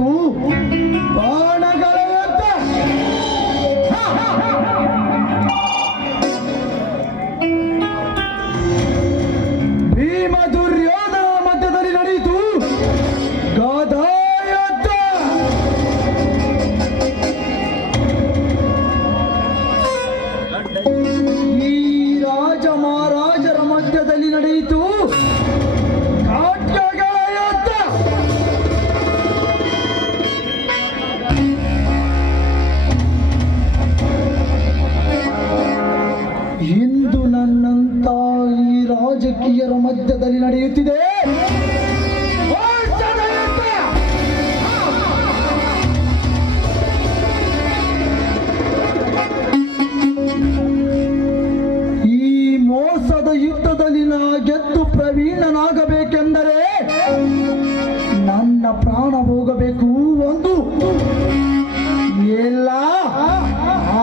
ನಡೆಯಿತು ಬಾಣಗಳ ಯುದ್ಧ. ಭೀಮ ದುರ್ಯೋಧನ ಮಧ್ಯದಲ್ಲಿ ನಡೆಯಿತು ಗದಾ ಯುದ್ಧ. ಈ ರಾಜ ಮಹಾರಾಜರ ಮಧ್ಯದಲ್ಲಿ ನಡೆಯಿತು ಖಡ್ಗಗಳ ಯುದ್ಧ. ಇಂದು ನನ್ನಂತ ಈ ರಾಜಕೀಯರ ಮಧ್ಯದಲ್ಲಿ ನಡೆಯುತ್ತಿದೆ ಔಷಧ ಯುದ್ಧ. ಈ ಮೋಸದ ಯುದ್ಧದಲ್ಲಿ ನಾ ಗೆದ್ದು ಪ್ರವೀಣನಾಗಬೇಕೆಂದರೆ ನನ್ನ ಪ್ರಾಣ ಹೋಗಬೇಕು ಒಂದು, ಇಲ್ಲ ಆ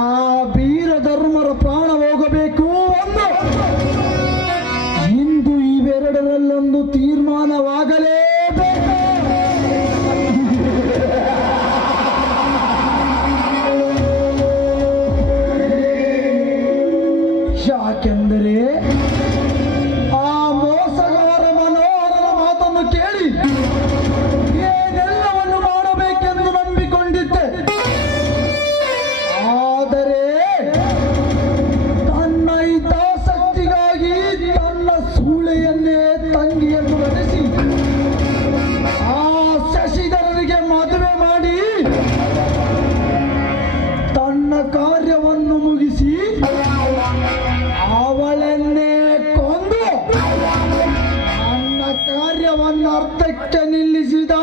ವೀರ ಧರ್ಮರ ಪ್ರಾಣ ಹೋಗಬೇಕು ಒಂದು. ಇಂದು ಇವೆರಡರಲ್ಲೊಂದು ತೀರ್ಮಾನವಾಗಲೇಬೇಕು. ಯಾಕೆಂದರೆ ಆ ಮೋಸಗಾರ ಮನೋಹರನ ಮಾತನ್ನು ಕೇಳಿ ಏನೆಲ್ಲವನ್ನು ಮಾಡಬೇಕೆಂದು ನಂಬಿಕೊಂಡಿದ್ದೆ. ಆದರೆ ತನ್ನ ಹಿತಾಸಕ್ತಿಗಾಗಿ ತನ್ನ ಸೂಳೆಯನ್ನೇ ತಂಗಿಯನ್ನು ನಡೆಸಿ ಆ ಶಶಿಧರನಿಗೆ ಮದುವೆ ಮಾಡಿ ತನ್ನ ಕಾರ್ಯವನ್ನು ಮುಗಿಸಿ ಅವಳನ್ನೇ ಕೊಂದು ನನ್ನ ಕಾರ್ಯವನ್ನು ಅರ್ಥಕ್ಕೆ ನಿಲ್ಲಿಸಿದ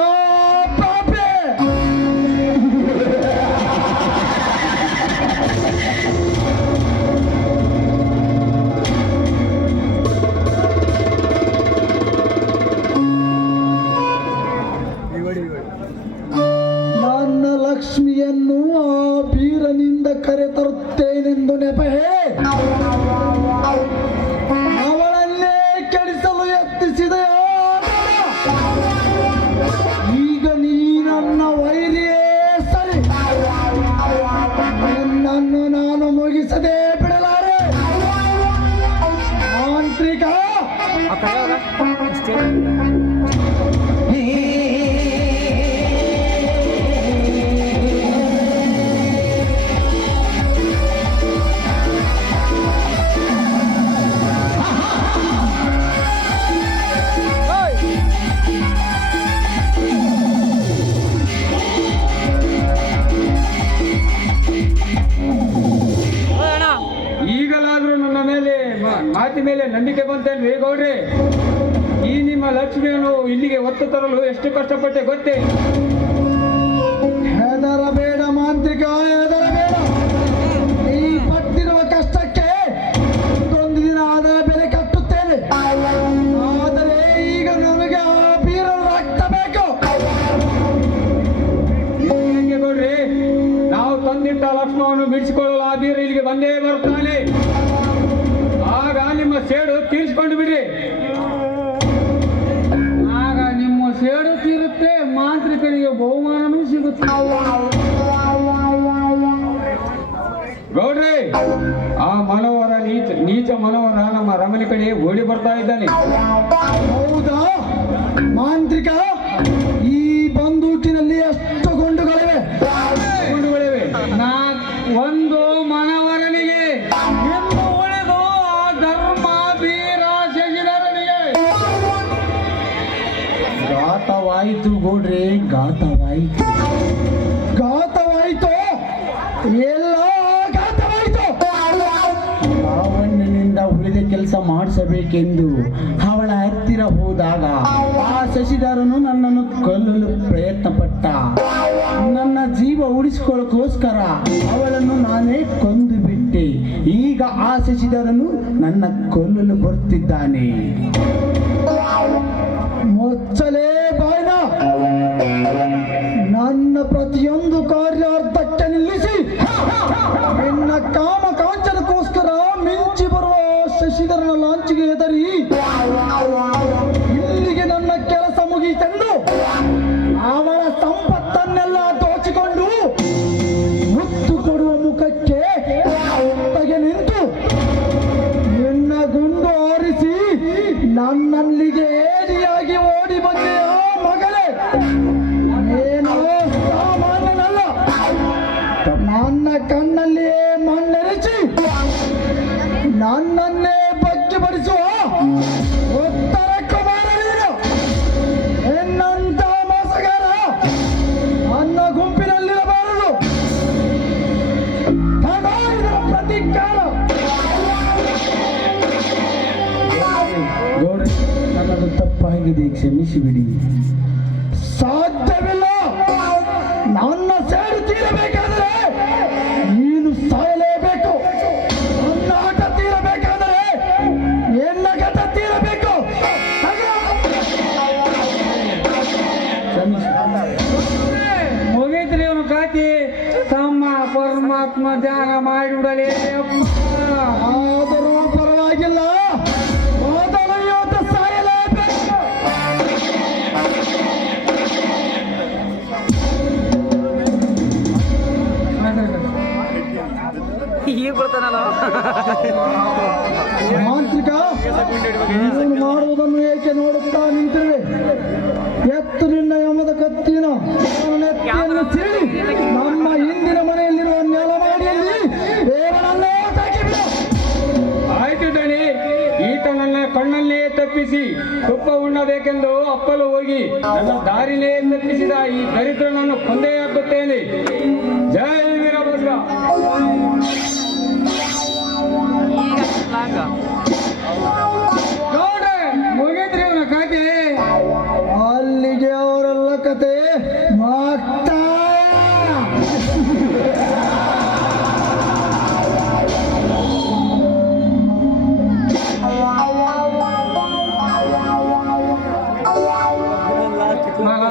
ಪಾಪೆ. ನನ್ನ ಲಕ್ಷ್ಮಿಯನ್ನು ಆ ವೀರನಿಂದ ಕರೆತರುತ್ತೇನೆಂದು ನೆಪಹೇ ಅವಳನ್ನೇ ಕೆಡಿಸಲು ಯತ್ನಿಸಿದ. ಈಗ ನೀ ನನ್ನ ವೈರಿಯೇ ಸರಿ, ನಿನ್ನನ್ನು ನಾನು ಮುಗಿಸದೆ ಬಿಡಲಾರೆ. ಮಾಂತ್ರಿಕ ಈಗಲಾದ್ರೂ ನನ್ನ ಮೇಲೆ ಮಾತಿ ಮೇಲೆ ನಂಬಿಕೆ ಬಂತೇನ್ರಿ ಗೌಡ್ರಿ? ಈ ನಿಮ್ಮ ಲಕ್ಷ್ಮಿಯನ್ನು ಇಲ್ಲಿಗೆ ಒತ್ತು ತರಲು ಎಷ್ಟು ಕಷ್ಟಪಟ್ಟೆ ಗೊತ್ತೇ? ಹೆದರಬೇಡ ಮಾಂತ್ರಿಕ, ಹೆದರಬೇಡ. ಈ ಪಟ್ಟಿರುವ ಕಷ್ಟಕ್ಕೆ ಒಂದು ದಿನ ಅದರ ಬೆಲೆ ಕಟ್ಟುತ್ತೇನೆ. ಆದರೆ ಈಗ ನನಗೆ ಆ ವೀರನ ರಕ್ತ ಬೇಕು. ಹೆಂಗೆ ಗೌಡ್ರಿ? ನಾವು ತಂದಿಟ್ಟ ಲಕ್ಷ್ಮಣವನ್ನು ಬಿಡಿಸಿಕೊಳ್ಳಲು ಆ ಬೀರ ಇಲ್ಲಿಗೆ ಬಂದೇ ಬರ್ತಾನೆ. ಆಗ ನಿಮ್ಮ ಸೇಡು ತೀರಿಸಿಕೊಂಡು ಬಿಡ್ರಿ. ಆಗ ನಿಮ್ಮ ಸೇಡು ತೀರುತ್ತೆ, ಮಾಂತ್ರಿಕರಿಗೆ ಬಹುಮಾನವೂ ಸಿಗುತ್ತೆ. ಗೌಡ್ರಿ, ಆ ಮನೋಹರ ನೀಚ ಮನೋಹರ ನಮ್ಮ ರಮಣಿ ಕಡೆ ಓಡಿ ಬರ್ತಾ ಇದ್ದಾನೆ. ಹೌದಾ ಮಾಂತ್ರಿಕ? ಈ ಬಂದೂಕಿನಲ್ಲಿ ಎಷ್ಟು ಗುಂಡುಗಳಿವೆ? ಒಂದು ಮನವರನಿಗೆ, ಎಂದು ಉಳಿದು ಆ ಧರ್ಮ ವೀರ ಶಶಿಧರನಿಗೆ. ಘಾತವಾಯಿತು ಗೌಡ್ರೆ, ಘಾತವಾಯಿತು. ಘಾತವಾಯಿತು, ಎಲ್ಲ ಘಾತವಾಯಿತು. ಲಾವಣ್ಯನಿಂದ ಉಳಿದ ಕೆಲಸ ಮಾಡಿಸಬೇಕೆಂದು ಅವಳ ಹತ್ತಿರ ಹೋದಾಗ ಆ ಶಶಿಧರನು ನನ್ನನ್ನು ಕೊಲ್ಲಲು ಪ್ರಯತ್ನ ಪಟ್ಟ. ನನ್ನ ಜೀವ ಉಳಿಸಿಕೊಳ್ಳೋಕ್ಕೋಸ್ಕರ ಅವಳನ್ನು ನಾನೇ ಕೊಂದು ಬಿಟ್ಟೆ. ಈಗ ಆ ಶಶಿಧರನು ನನ್ನ ಕೊಲ್ಲಲು ಬರುತ್ತಿದ್ದಾನೆ. ಮುಚ್ಚಲೇ ಬಾಯ್ನ, ನನ್ನ ಪ್ರತಿಯೊಂದು ಕಾರ್ಯ ಅರ್ಧಕ್ಕೆ ನಿಲ್ಲಿಸಿ ನಿನ್ನ ಕಾಮ ಕಾಂಚನಕ್ಕೋಸ್ಕರ ಮಿಂಚಿ ಬರುವ ಶಶಿಧರನ ಲಾಂಚಿಗೆ ಹೆದರಿ ಇಲ್ಲಿಗೆ ನನ್ನ ಕೆಲಸ ಮುಗಿತೆಂದು ಅವಳ ಸಂಪತ್ತನ್ನು ಮಾನವನ್ನೆಲ್ಲ ದೋಚಿಕೊಂಡು ಮುತ್ತು ಕೊಡುವ ಮುಖಕ್ಕೆ ತೆಗೆ ನಿಂತು ನಿನ್ನ ಗುಂಡು ಆರಿಸಿ ನನ್ನಲ್ಲಿಗೆ ಏಡಿಯಾಗಿ ಓಡಿ ಬಂದೆಯ ಮಗಳೇ. ಏನೋ ಸಾಮಾನ್ಯನಲ್ಲ, ನನ್ನ ಕಣ್ಣಲ್ಲಿಯೇ ಮಣ್ಣೆರಚಿ ನನ್ನನ್ನೇ ಬಗ್ಗಿ ಬಡಿಸುವ ಉತ್ತರ ಕುಮಾರ ನೀನು. ಎನ್ನಂತ ಮೋಸಗಾರ ನನ್ನ ಗುಂಪಿನಲ್ಲಿರಬಾರದು. ತಗೋ ಇದರ ಪ್ರತೀಕಾರ. ಗೌಡ್ರೆ, ನನ್ನದು ತಪ್ಪಾಗಿದೆ, ಕ್ಷಮಿಸಿಬಿಡಿ. ಸಾಧ್ಯವಿಲ್ಲ. ನನ್ನ ಸೇಡು ತೀರಬೇಕಾದರೆ ನೀನು ಸಾಯಲೇಬೇಕು. ನನ್ನ ಆಟ ತೀರಬೇಕಾದರೆ ಎನ್ನ ಗತ ತೀರಬೇಕು. ಮುಗಿದ್ರಿ ಅವನು ಕಾತಿ ತಮ್ಮ ಪರಮಾತ್ಮ ಧ್ಯಾನ ಮಾಡಿಬಿಡಲೇ ಆದರೂ ಪರವಾಗಿಲ್ಲ, ಮೊದಲು ಇವತ್ತು ಸಾಯಲೇಬೇಕು. ಈಗ ಬರ್ತಾನಲ್ಲ ಮಾಂತ್ರಿಕ, ನೀನು ಮಾಡುವುದನ್ನು ಏಕೆ ನೋಡುತ್ತಾ ನಿಂತಿರುವೆ? ಎತ್ತು ನಿನ್ನ ಯಮದ ಕತ್ತಿನ ನೆತ್ತಿಯನ್ನು ಸೀಳಿ ನಮ್ಮ ಹಿಂದಿನ ಮನೆಯಲ್ಲಿರುವ ನೆಲಮಾಡಿಯಲ್ಲಿ ದೇವರನ್ನೇ ತಾಕಿಬಿಡು. ಆಯ್ತು ದಣಿ, ಈತ ನನ್ನ ಕಣ್ಣಲ್ಲೇ ತಪ್ಪಿಸಿ ತುಪ್ಪ ಉಣ್ಣಬೇಕೆಂದು ಅಪ್ಪಲು ಹೋಗಿ ನನ್ನ ದಾರಿಲೇ ತಪ್ಪಿಸಿದ ಈ ದರಿದ್ರನನ್ನು ಕೊಂದೇ ಹಾಕುತ್ತೇನೆ. ಜೈ ವೀರಭದ್ರ. ಗೌಡ್ರೆ, ಮುಗಿದ್ರಿ ಅವನ ಖಾತೆ. ಅಲ್ಲಿಗೆ ಅವರೆಲ್ಲ ಕತೆ ಮಾಗ್ತಾ. ಮಗ